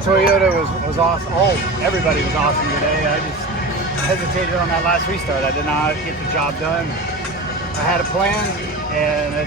Toyota was awesome. Everybody was awesome today. I just hesitated on that last restart. I did not get the job done. I had a plan, and I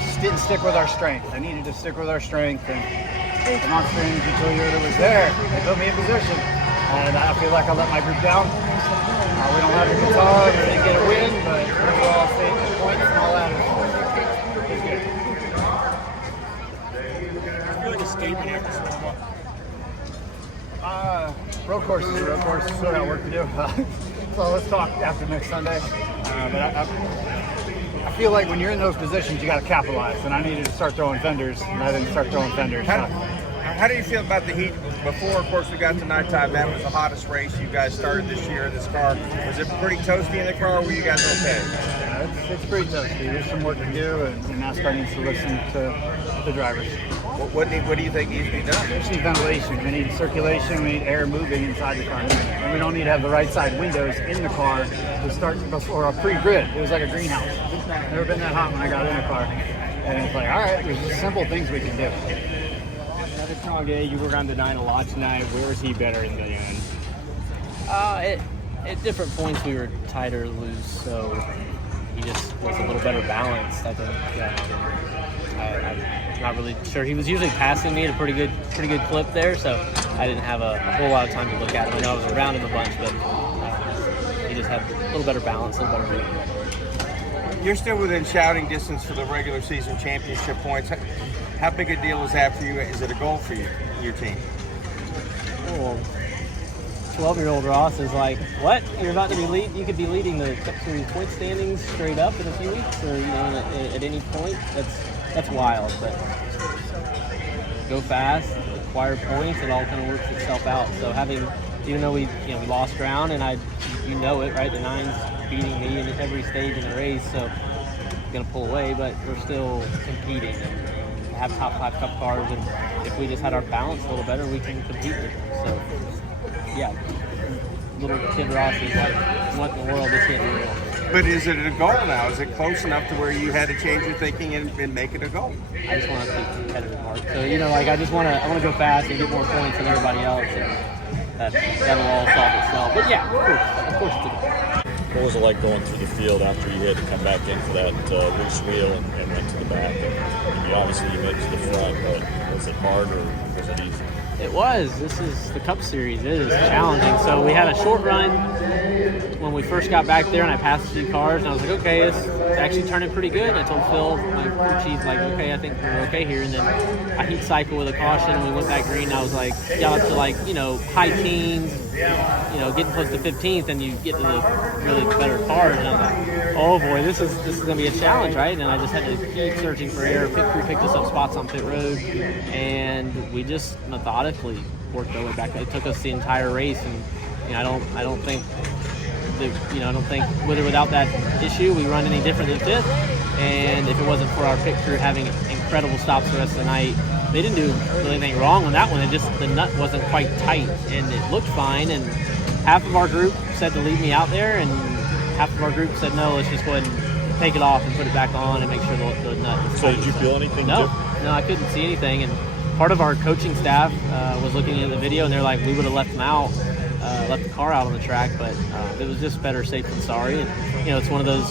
just didn't stick with our strength. I needed to stick with our strength, and the Monster Energy Toyota was there. They put me in position, and I feel like I let my group down. We don't have the guitar, we didn't get a win, but we're all safe with points and all that. It's good. I feel like a statement after so long. Road course is a road course. Still got work to do. So let's talk after next Sunday. But I feel like when you're in those positions, you got to capitalize. And I needed to start throwing fenders, and I didn't start throwing fenders. How do you feel about the heat? Before, of course, we got to nighttime. That was the hottest race you guys started this year in this car. Was it pretty toasty in the car, or were you guys okay? Yeah, it's pretty toasty. There's some work to do, and NASCAR needs to listen to the drivers. What do you think needs to be done? We just need ventilation. We need circulation. We need air moving inside the car. And we don't need to have the right side windows in the car to start, or a pre-grid. It was like a greenhouse. Never been that hot when I got in the car. And it's like, all right, there's just simple things we can do. You were on the 9 a lot tonight. Where is he better in the end? At different points we were tight or loose, so he just was a little better balanced. I think. I'm not really sure. He was usually passing me at a pretty good clip there, so I didn't have a whole lot of time to look at him. I know I was around him a bunch, but he just had a little better balance, a little better grip. You're still within shouting distance for the regular season championship points. How big a deal is that for you? Is it a goal for you, your team? Well, 12-year-old Ross is like, what? You're about to be you could be leading the Cup Series point standings straight up in a few weeks, or at any point. That's wild, but go fast, acquire points, it all kind of works itself out. So even though we lost ground, and it, right? The 9's beating me in every stage in the race, so I'm gonna pull away, but we're still competing and have top 5 Cup cars, and if we just had our balance a little better, we can compete with them. So yeah, little kid Ross is like, what in the world, this can't be real. But is it a goal now? Is it close enough to where you had to change your thinking and make it a goal? I just want to be competitive, Mark. So I want to go fast and get more points than everybody else, and that'll all solve itself. But yeah, of course it's a goal. What was it like going through the field after you had to come back in for that loose wheel and went to the back? And obviously you made it to the front, but was it hard or was it easy? It was. This is the Cup Series. It is challenging. So we had a short run when we first got back there, and I passed a few cars, and I was like, okay, it's actually turning pretty good. I told Phil, my crew chief, like, okay, I think we're okay here. And then I heat cycle with a caution, and we went back green, and I was like, got up to high teens, getting close to 15th, and you get to the really better cars, and I was like, oh boy, this is going to be a challenge, right? And I just had to keep searching for air. Pit crew picked us up spots on pit road, and we just methodically worked our way back. It took us the entire race, and I don't think with or without that issue we run any different than 5th. And if it wasn't for our pit crew having incredible stops the rest of the night, they didn't do really anything wrong on that one. It just, the nut wasn't quite tight, and it looked fine. And half of our group said to leave me out there, and half of our group said no, let's just go ahead and take it off and put it back on and make sure the nut is So tight. did you feel anything No, different? I couldn't see anything. And part of our coaching staff was looking at the video, and they're like, we would have left him out, left the car out on the track, but it was just better safe than sorry. And it's one of those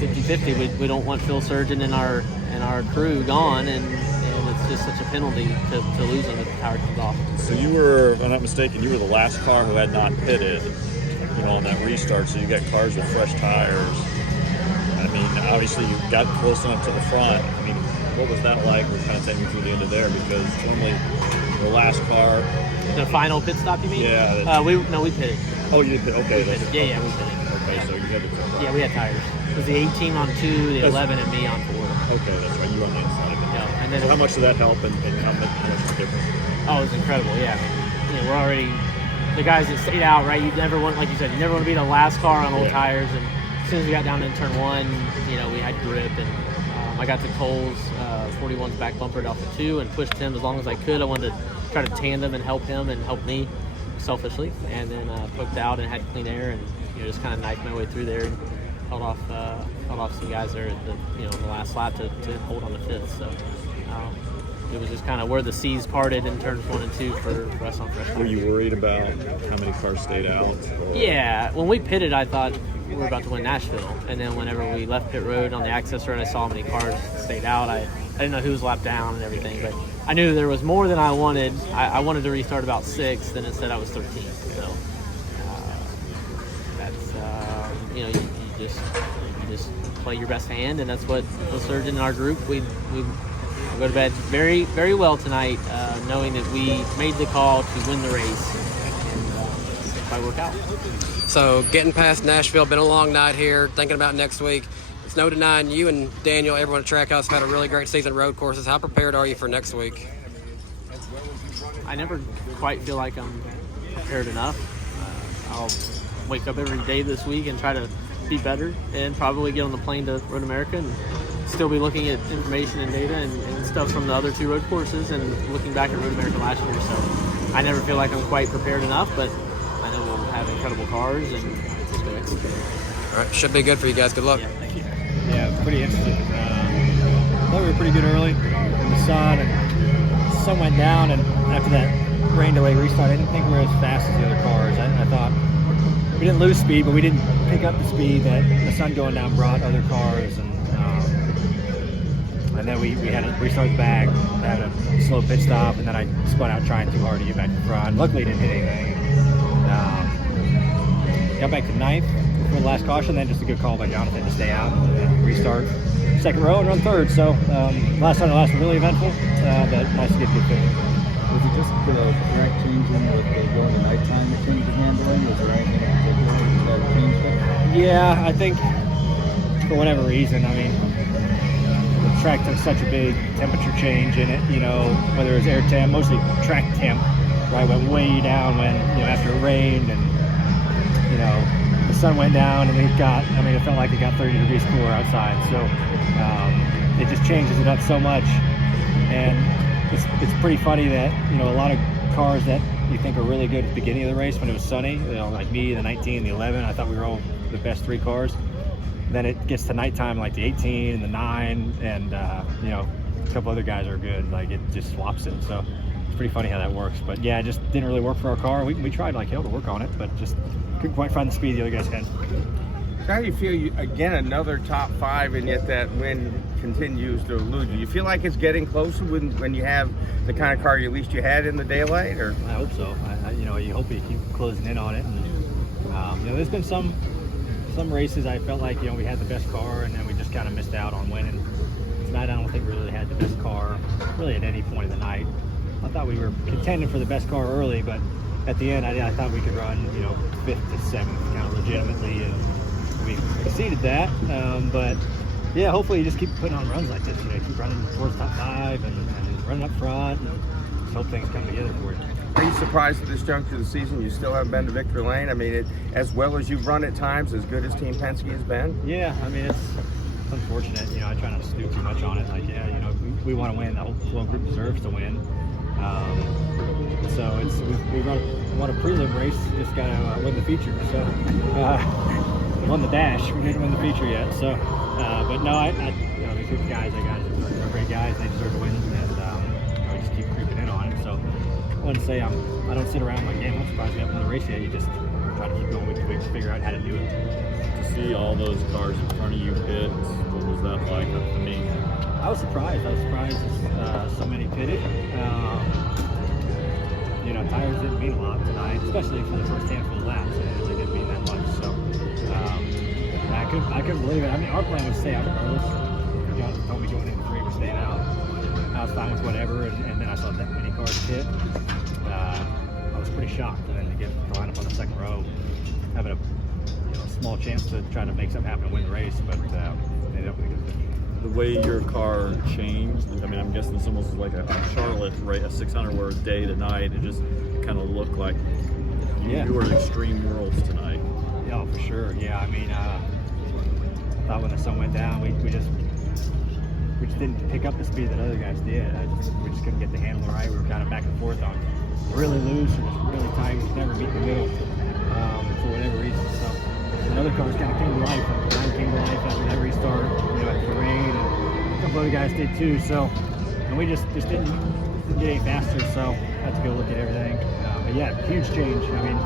50-50. We don't want Phil Surgeon and our crew gone, and it's just such a penalty to lose them if the tire comes off. So you were, if I'm not mistaken, you were the last car who had not pitted, on that restart. So you got cars with fresh tires. I mean, obviously you got close enough to the front. I mean, what was that like? We're kind of taking you through the end of there, because normally the last car. The final pit stop, you mean? Yeah. We pitted. Oh, you did. Okay. We pitted. Yeah, we pitted. Okay, so you had to. Yeah, we had tires. It was the 18 on 2, the 11, and me on 4. Okay, that's right. You were on the inside. Yeah, and then So how much did that help, and how much was the difference? Oh, it was incredible. Yeah, we're already the guys that stayed out, right? You never want, like you said, you never want to be the last car on old tires. And as soon as we got down in turn 1, we had grip, and I got to Cole's 41's back bumper off the 2 and pushed him as long as I could. I wanted to try to tandem and help him and help me selfishly, and then poked out and had clean air, and just kind of knifed my way through there and held off some guys there at the the last lap to hold on the 5th. So it was just kind of where the seas parted in turns 1 and 2 for us on fresh. Were you worried about how many cars stayed out? Or? Yeah, when we pitted, I thought we were about to win Nashville, and then whenever we left pit road on the access road, I saw how many cars stayed out. I didn't know who was lapped down and everything, but I knew there was more than I wanted. I wanted to restart about 6th, and instead I was 13th. So that's you just play your best hand, and that's what was surging in our group. We go to bed very, very well tonight, knowing that we made the call to win the race and probably work out. So getting past Nashville, been a long night here, thinking about next week. It's no denying you and Daniel, everyone at Trackhouse, have had a really great season at road courses. How prepared are you for next week? I never quite feel like I'm prepared enough. I'll wake up every day this week and try to be better, and probably get on the plane to Road America and still be looking at information and data and stuff from the other 2 road courses and looking back at Road America last year. So I never feel like I'm quite prepared enough, but I know we'll have incredible cars and just go execute. All right, should be good for you guys. Good luck. Yeah, thank you. Yeah, pretty interesting. I thought we were pretty good early in the sun, and the sun went down, and after that rain delay restart, I didn't think we were as fast as the other cars. I thought we didn't lose speed, but we didn't pick up the speed that the sun going down brought other cars, and then we had to restart the back, had a slow pit stop, and then I spun out trying too hard to get back to front. Luckily, didn't hit anything. Got back to 9th for the last caution, then just a good call by Jonathan to stay out and restart second row and run 3rd. So last time, the last was really eventful, but nice to get to the finish. Was it just the track changing with the going to nighttime that changed the handling? Was there anything in particular that changed it? Yeah, I think for whatever reason, I mean, the track took such a big temperature change in it, you know, whether it was air temp, mostly track temp, right, went way down when, you know, after it rained, and, you know, the sun went down, and it felt like it got 30 degrees cooler outside. So it just changes it up so much. And it's pretty funny that, you know, a lot of cars that you think are really good at the beginning of the race when it was sunny, you know, like me, the 19, the 11, I thought we were all the best 3 cars. Then it gets to nighttime, like the 18 and the 9, and you know, a couple other guys are good. Like, it just swaps it. So it's pretty funny how that works. But yeah, it just didn't really work for our car. We tried like hell to work on it, but just couldn't quite find the speed the other guys had. So how do you feel, again, another top 5, and yet that win continues to elude you? You feel like it's getting closer when you have the kind of car at least you had in the daylight? Or I hope so. You know, you hope you keep closing in on it. And you know, there's been some races I felt like, you know, we had the best car, and then we just kind of missed out on winning. Tonight, I don't think we really had the best car really at any point of the night. I thought we were contending for the best car early, but at the end, I thought we could run, you know, 5th to 7th kind of legitimately, and we exceeded that. But yeah, hopefully you just keep putting on runs like this. You know, keep running towards top 5 and running up front, and just hope things come together for you. are you surprised at this juncture of the season you still haven't been to victory lane? I mean, as well as you've run at times, as good as Team Penske has been? Yeah, I mean, it's unfortunate. You know, I try not to do too much on it. Like, yeah, you know, we want to win. The whole flow group deserves to win. So we won a prelim race. Just got to win the feature. So we won the dash. We didn't win the feature yet. So, but no, you know, the group of guys I got are great guys. They deserve to win, and you know, we just keep creeping in on it. So I wouldn't say I don't sit around like, damn, I'm surprised we haven't won the race yet. You just try to keep going with the week to figure out how to do it. To see all those cars in front of you pit, what was that like? I mean, I was surprised. So many pitted. You know, tires didn't mean a lot tonight, especially for the first handful of laps. It really didn't mean that much. So I couldn't believe it. I mean, our plan was to stay out regardless. Jonathan told me going into 3 we're staying out. I was fine with whatever, and then I saw that many cars pit. I was pretty shocked, and then to get to line up on the second row, having a small chance to try to make something happen and win the race, but they ended up winning. the way your car changed, I mean, I'm guessing this almost like a Charlotte, right? A 600 day to night. It just kind of looked like you were in extreme worlds tonight. Yeah, for sure. Yeah, I mean, I thought when the sun went down, we just didn't pick up the speed that other guys did. We just couldn't get the handle right. We were kind of back and forth on really loose or just really tight. We could never meet in the middle for whatever reason. So another cars kind of came to life. Mine came to life after that restart, you know, after the rain, and a couple other guys did too. So and we just didn't get any faster, so I had to go look at everything. But yeah, huge change. I mean,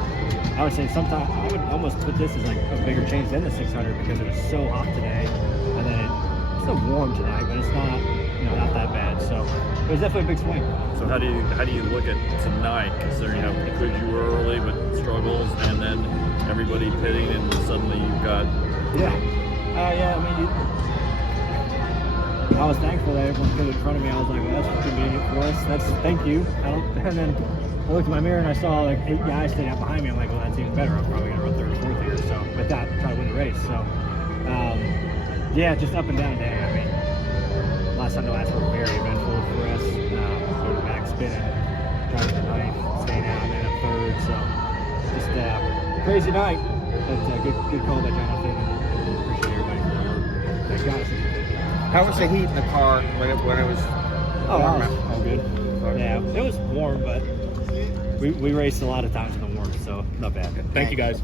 I would say sometimes I would almost put this as like a bigger change than the 600 because it was so hot today, and then it's still warm tonight, but it's not, you know, not that bad. So it was definitely a big swing. So how do you look at tonight, considering how good you were early but struggles, and then everybody pitting, and suddenly you've got Yeah, I mean, I was thankful that everyone pitted in front of me. I was like, well, that's convenient for us. Thank you. And then I looked in my mirror and I saw like 8 guys sitting out behind me. I'm like, well, that's even better. I'm probably gonna run third or fourth here. So, but that try to win the race. So, yeah, just up and down day. I mean, last Sunday last were very eventful for us. Going back spinning, driving to ninth, staying out, and then up third. So, just crazy night. But good call by Jonathan. And appreciate everybody for the work that got us. How was the heat in the car when it was? All good. Yeah, it was warm, but we raced a lot of times in the warm, so not bad. Thank you guys.